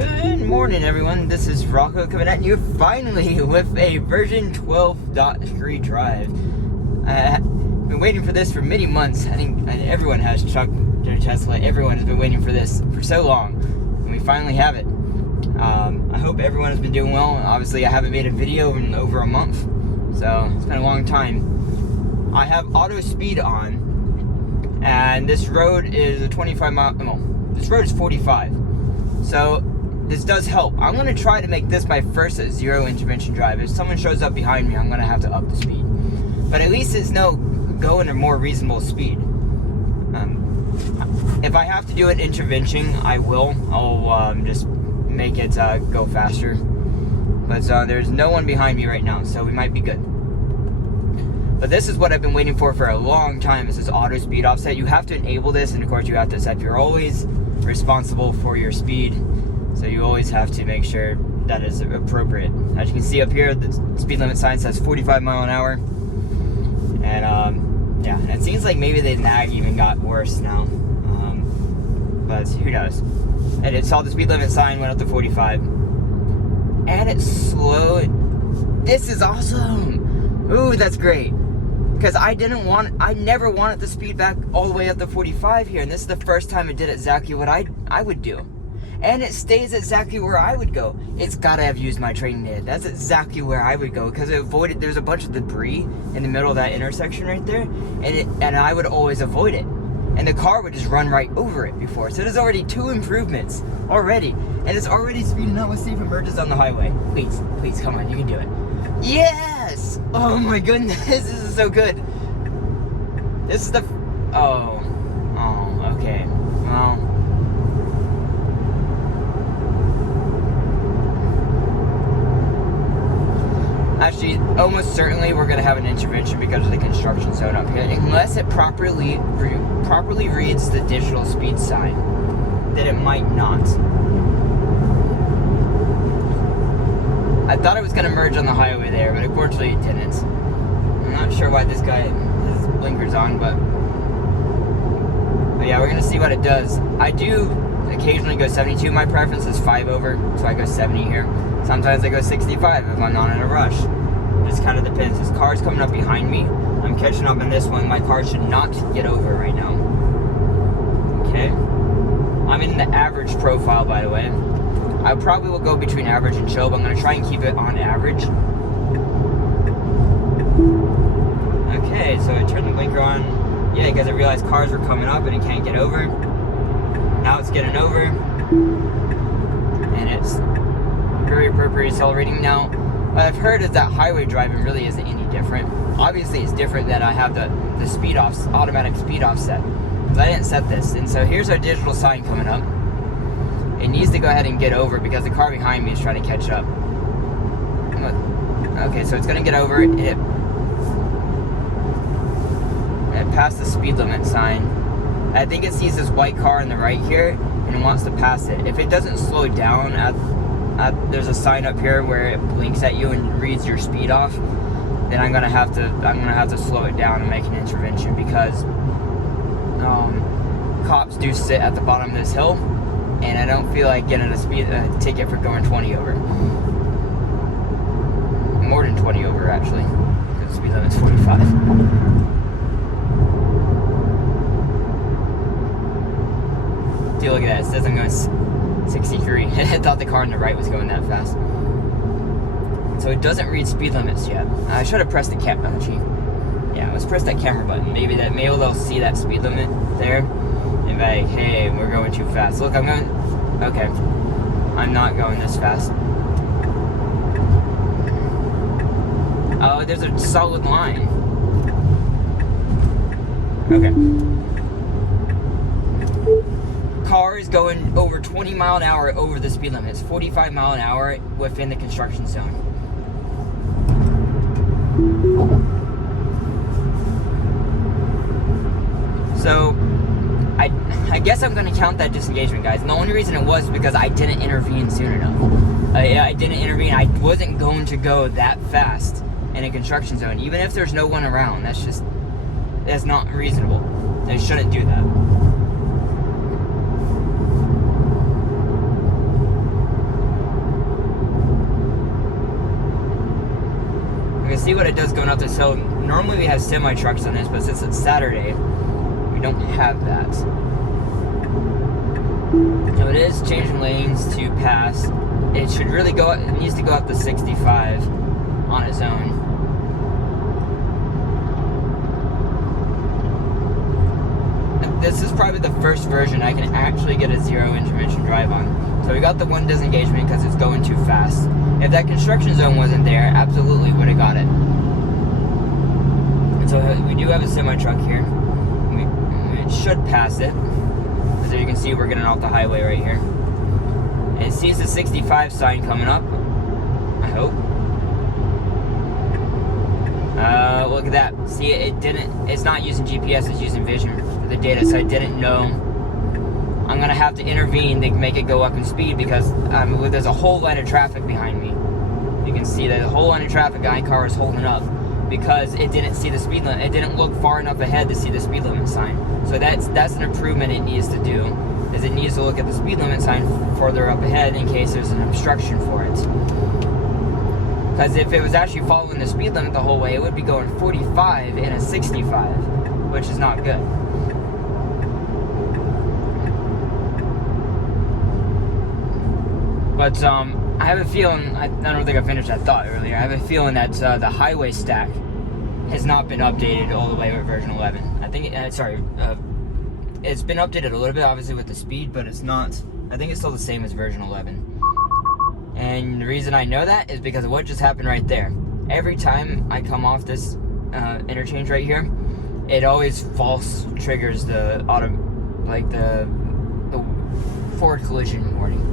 Good morning, everyone. This is Rocco coming at you finally with a version 12.3 drive. I've been waiting for this for many months. I think everyone has, Chuck, Tesla, everyone has been waiting for this for so long, and we finally have it. I hope everyone has been doing well. Obviously, I haven't made a video in over a month, so it's been a long time. I have auto speed on, and this road is a 25 mile, no, this road is 45. So this does help. I'm going to try to make this my first zero intervention drive. If someone shows up behind me, I'm going to have to up the speed. But at least it's going at a more reasonable speed. If I have to do an intervention, I will. I'll just make it go faster. But there's no one behind me right now, so we might be good. But this is what I've been waiting for a long time. This is auto speed offset. You have to enable this, and of course you have to set. You're always responsible for your speed, so you always have to make sure that is appropriate. As you can see up here, the speed limit sign says 45 mile an hour, and yeah, and it seems like maybe the nag even got worse now, but who knows. And it saw the speed limit sign went up to 45, and it slowed. This is awesome. Ooh, that's great. Because I never wanted the speed back all the way up to 45 here, and this is the first time it did exactly what I would do. And it stays exactly where I would go. It's gotta have used my training data. That's exactly where I would go, because it avoided, there's a bunch of debris in the middle of that intersection right there, and I would always avoid it. And the car would just run right over it before. So there's already 2 improvements already. And it's already speeding up with safe emerges on the highway. Please, come on, you can do it. Yes! Oh my goodness, this is so good. This is the... Oh, okay. Well... Actually, almost certainly we're going to have an intervention because of the construction zone up here. Unless it properly reads the digital speed sign, then it might not. I thought it was going to merge on the highway there, but unfortunately it didn't. I'm not sure why this guy has blinkers on, but yeah, we're going to see what it does. I do occasionally go 72. My preference is 5 over, so I go 70 here. Sometimes I go 65 if I'm not in a rush. It just kind of depends. This car's coming up behind me. I'm catching up in this one. My car should not get over right now. Okay. I'm in the average profile, by the way. I probably will go between average and chill, but I'm going to try and keep it on average. Okay, so I turned the blinker on. Yeah, because I realized cars were coming up and it can't get over. Now it's getting over. And it's very appropriate accelerating. Now, what I've heard is that highway driving really isn't any different. Obviously, it's different that I have the speed off, automatic speed offset. Because I didn't set this. And so here's our digital sign coming up. It needs to go ahead and get over because the car behind me is trying to catch up. Okay, so it's going to get over. It passed the speed limit sign. I think it sees this white car on the right here and it wants to pass it. If it doesn't slow down there's a sign up here where it blinks at you and reads your speed off, then I'm gonna have to slow it down and make an intervention, because cops do sit at the bottom of this hill, and I don't feel like getting a ticket for going 20 over. More than 20 over, actually, because the speed limit's 45. Dude, look at that. It says I'm going 63. I thought the car on the right was going that fast. So it doesn't read speed limits yet. I should have pressed the yeah, let's press that camera button. Maybe they'll see that speed limit there and be like, hey, we're going too fast. Look, okay, I'm not going this fast. Oh, there's a solid line. Okay. Car is going over 20 mile an hour over the speed limit. It's 45 mile an hour within the construction zone. So I guess I'm going to count that disengagement, guys. And the only reason it was because I didn't intervene soon enough. I didn't intervene. I wasn't going to go that fast in a construction zone, even if there's no one around. That's not reasonable. They shouldn't do that. see what it does going up this hill. Normally we have semi trucks on this, but since it's Saturday, we don't have that. So it is changing lanes to pass. It should really go, it needs to go up to 65 on its own. This is probably the first version I can actually get a zero intervention drive on. So we got the one disengagement because it's going too fast. If that construction zone wasn't there, absolutely would have got it. And so we do have a semi-truck here. It should pass it. As you can see, we're getting off the highway right here. And it sees the 65 sign coming up. I hope. Look at that. See, it's not using GPS, it's using vision for the data, so I didn't know. I'm gonna have to intervene to make it go up in speed because there's a whole line of traffic behind me. You can see that the whole line of traffic behind car is holding up because it didn't see the speed limit. It didn't look far enough ahead to see the speed limit sign. So that's an improvement it needs to do, is it needs to look at the speed limit sign further up ahead in case there's an obstruction for it. Because if it was actually following the speed limit the whole way, it would be going 45 in a 65, which is not good. But I have a feeling, I don't think I finished that thought earlier, I have a feeling that the highway stack has not been updated all the way with version 11. I think, it's been updated a little bit, obviously, with the speed, but it's not, I think it's still the same as version 11. And the reason I know that is because of what just happened right there. Every time I come off this interchange right here, it always false triggers the forward collision warning.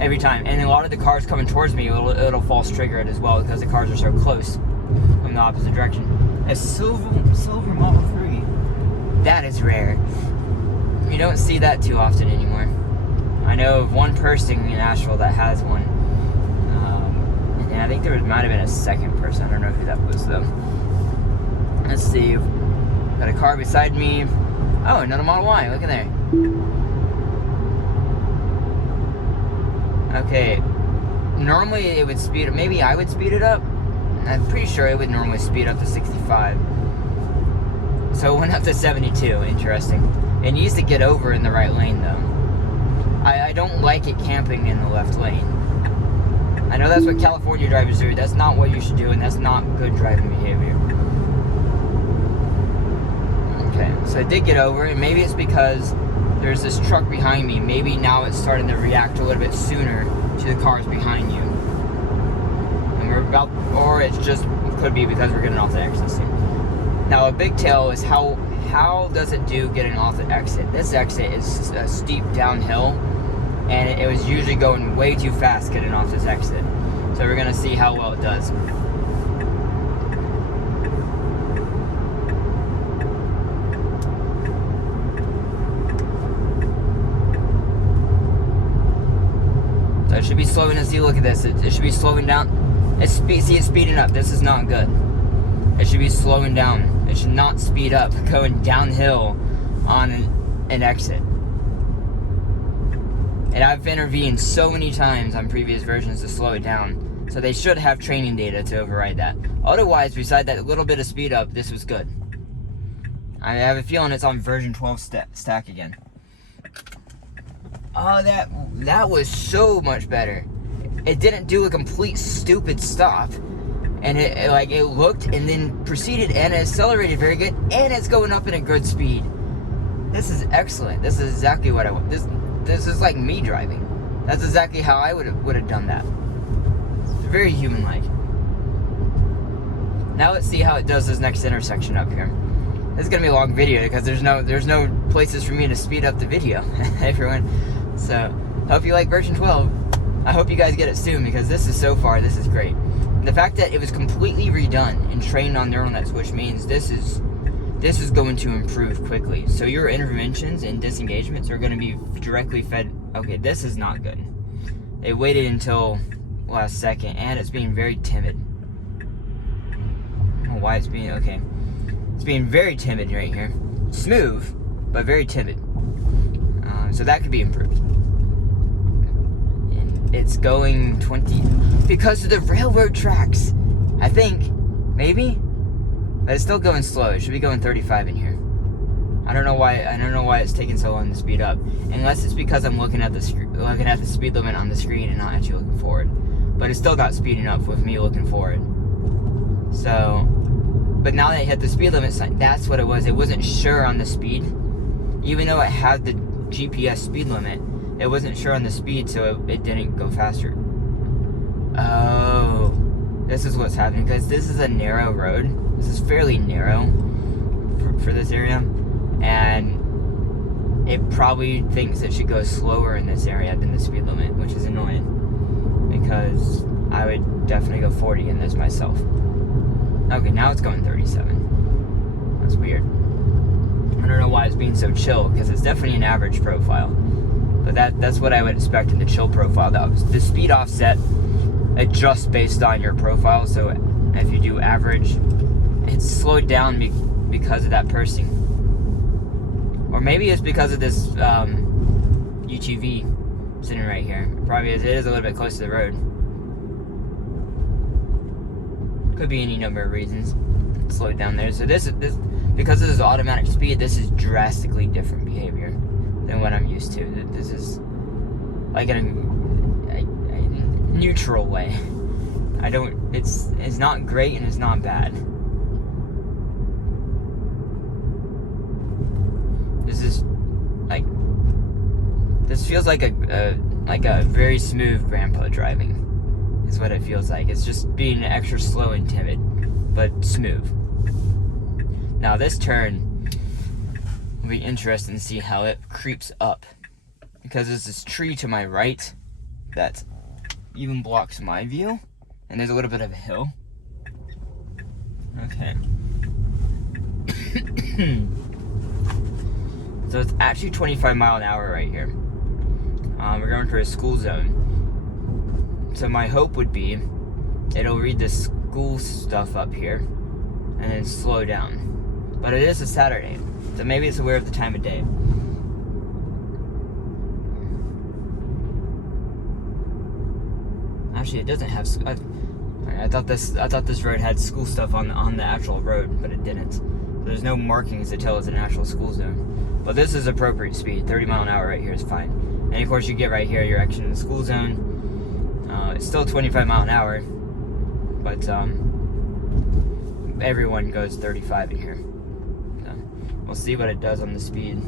Every time. And a lot of the cars coming towards me, it'll false trigger it as well because the cars are so close from the opposite direction. A silver Model 3. That is rare. You don't see that too often anymore. I know of one person in Asheville that has one. And I think there might have been a second person. I don't know who that was though. Let's see. Got a car beside me. Oh, another Model Y. Look at there. Okay. Normally it would speed up. Maybe I would speed it up. I'm pretty sure it would normally speed up to 65. So it went up to 72. Interesting. It needs to get over in the right lane though. I don't like it camping in the left lane. I know that's what California drivers do. That's not what you should do, and that's not good driving behavior. Okay, so I did get over, and maybe it's because there's this truck behind me. Maybe now it's starting to react a little bit sooner to the cars behind you. And we're about, or it's just, could be because we're getting off the exit soon. Now a big tell is how does it do getting off the exit? This exit is a steep downhill, and it was usually going way too fast getting off this exit. So we're gonna see how well it does. So it should be slowing as you look at this. It should be slowing down. See, it's speeding up. This is not good. It should be slowing down. It should not speed up, going downhill on an exit. And I've intervened so many times on previous versions to slow it down. So they should have training data to override that. Otherwise, beside that little bit of speed up, this was good. I have a feeling it's on version 12 stack again. Oh, that was so much better. It didn't do a complete stupid stop. And it looked and then proceeded and accelerated very good, and it's going up in a good speed. This is excellent. This is exactly what I want. This is like me driving. That's exactly how I would have done that. It's very human-like. Now let's see how it does this next intersection up here. This is gonna be a long video because there's no places for me to speed up the video, everyone. So hope you like version 12. I hope you guys get it soon because this is so far, this is great. The fact that it was completely redone and trained on neural nets, which means this is going to improve quickly. So your interventions and disengagements are going to be directly fed. Okay, this is not good. It waited until last second, and it's being very timid. I don't know why it's being, okay. It's being very timid right here. Smooth, but very timid. So that could be improved. It's going 20 because of the railroad tracks. I think Maybe? But it's still going slow. It should be going 35 in here. I don't know why it's taking so long to speed up. Unless it's because I'm looking at the speed limit on the screen and not actually looking forward. But it's still not speeding up with me looking forward. So, but now that it hit the speed limit sign, that's what it was. It wasn't sure on the speed. Even though it had the GPS speed limit, it wasn't sure on the speed, so it didn't go faster. Oh, this is what's happening, because this is a narrow road. This is fairly narrow for this area. And it probably thinks it should go slower in this area than the speed limit, which is annoying, because I would definitely go 40 in this myself. Okay, now it's going 37. That's weird. I don't know why it's being so chill, because it's definitely an average profile. But that's what I would expect in the chill profile. The speed offset adjusts based on your profile, so if you do average, it's slowed down because of that person. Or maybe it's because of this UTV sitting right here. Probably is. It is a little bit close to the road. Could be any number of reasons. It slowed down there. So this because of this automatic speed, this is drastically different behavior than what I'm used to. This is like a neutral way. It's not great and it's not bad. This feels like a very smooth grandpa driving, is what it feels like. It's just being extra slow and timid, but smooth. Now this turn will be interesting to see how it creeps up, because there's this tree to my right that even blocks my view, and there's a little bit of a hill. Okay. So it's actually 25 mile an hour right here. We're going for a school zone. So my hope would be it'll read the school stuff up here and then slow down. But it is a Saturday, so maybe it's aware of the time of day. Actually, it doesn't have. I thought this road had school stuff on the actual road, but it didn't. So there's no markings that tell it's an actual school zone. But this is appropriate speed. 30 mile an hour right here is fine. And of course, you get right here, you're actually in the school zone. It's still 25 mile an hour, but everyone goes 35 in here. So we'll see what it does on the speed.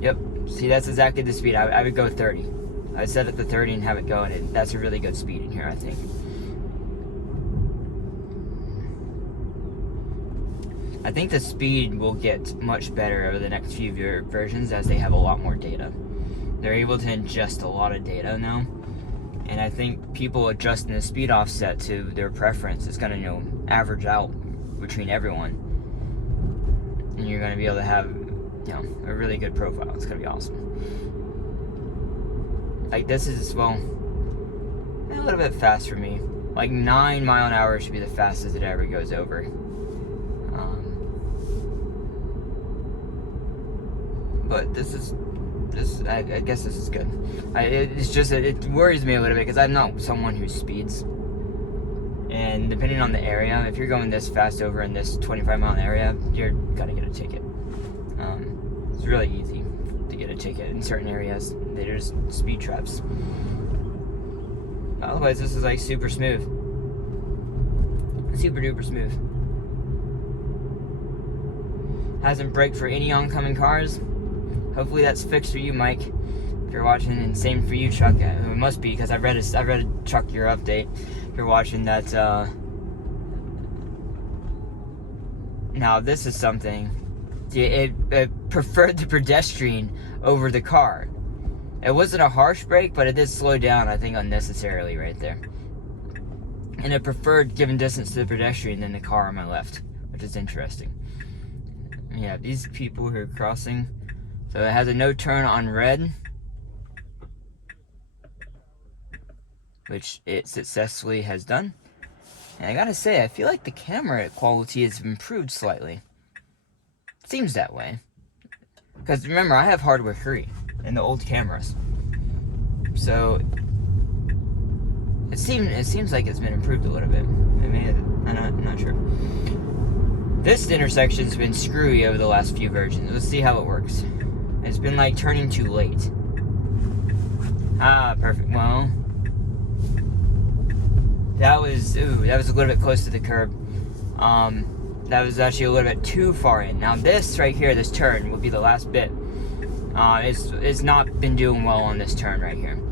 Yep. See, that's exactly the speed. I would go 30. I'd set it to 30 and have it go, and that's a really good speed in here, I think. I think the speed will get much better over the next few versions as they have a lot more data. They're able to ingest a lot of data now, and I think people adjusting the speed offset to their preference is going to, average out between everyone, and you're going to be able to have, a really good profile. It's going to be awesome. Like this is, a little bit fast for me. Like 9 mile an hour should be the fastest it ever goes over. But I guess this is good. It's just that it worries me a little bit because I'm not someone who speeds. And depending on the area, if you're going this fast over in this 25 mile area, you're gonna get a ticket. It's really easy to get a ticket in certain areas. There's speed traps. Otherwise, this is like super smooth. Super duper smooth. Hasn't braked for any oncoming cars. Hopefully that's fixed for you, Mike, if you're watching, and same for you, Chuck. It must be, because I read Chuck your update. If you're watching that, now this is something. It preferred the pedestrian over the car. It wasn't a harsh brake, but it did slow down, I think, unnecessarily right there. And it preferred giving distance to the pedestrian than the car on my left, which is interesting. Yeah, these people who are crossing. So it has a no turn on red, which it successfully has done. And I gotta say, I feel like the camera quality has improved slightly. Seems that way. Because remember, I have hardware 3 in the old cameras. So It seems like it's been improved a little bit. I'm not sure. This intersection's been screwy over the last few versions. Let's see how it works. It's been like turning too late. Ah, perfect. Well, that was a little bit close to the curb. That was actually a little bit too far in. Now this right here, this turn, will be the last bit. It's not been doing well on this turn right here.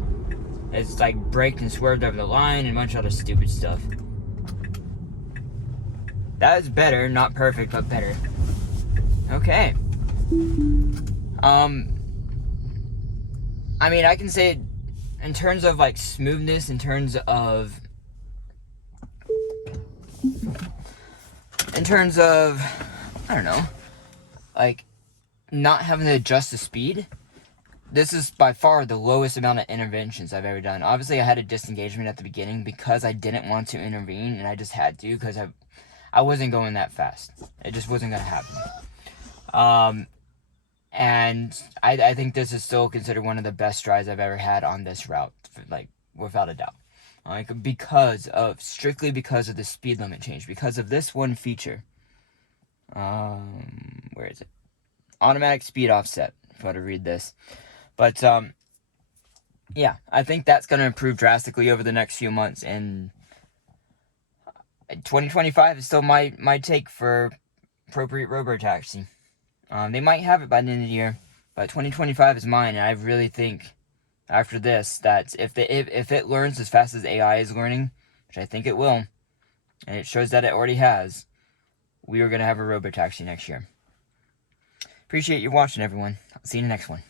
It's like braked and swerved over the line and a bunch of other stupid stuff. That is better, not perfect, but better. Okay. I mean, I can say in terms of like smoothness, in terms of I don't know, like not having to adjust the speed, this is by far the lowest amount of interventions I've ever done. Obviously, I had a disengagement at the beginning because I didn't want to intervene, and I just had to because I wasn't going that fast. It just wasn't going to happen. And I think this is still considered one of the best strides I've ever had on this route, like without a doubt. Like strictly because of the speed limit change, because of this one feature. Where is it? Automatic speed offset, if I were to read this. But, yeah, I think that's going to improve drastically over the next few months, and 2025 is still my take for appropriate robotaxi. They might have it by the end of the year, but 2025 is mine, and I really think after this that if it learns as fast as AI is learning, which I think it will, and it shows that it already has, we are going to have a robotaxi next year. Appreciate you watching, everyone. I'll see you in the next one.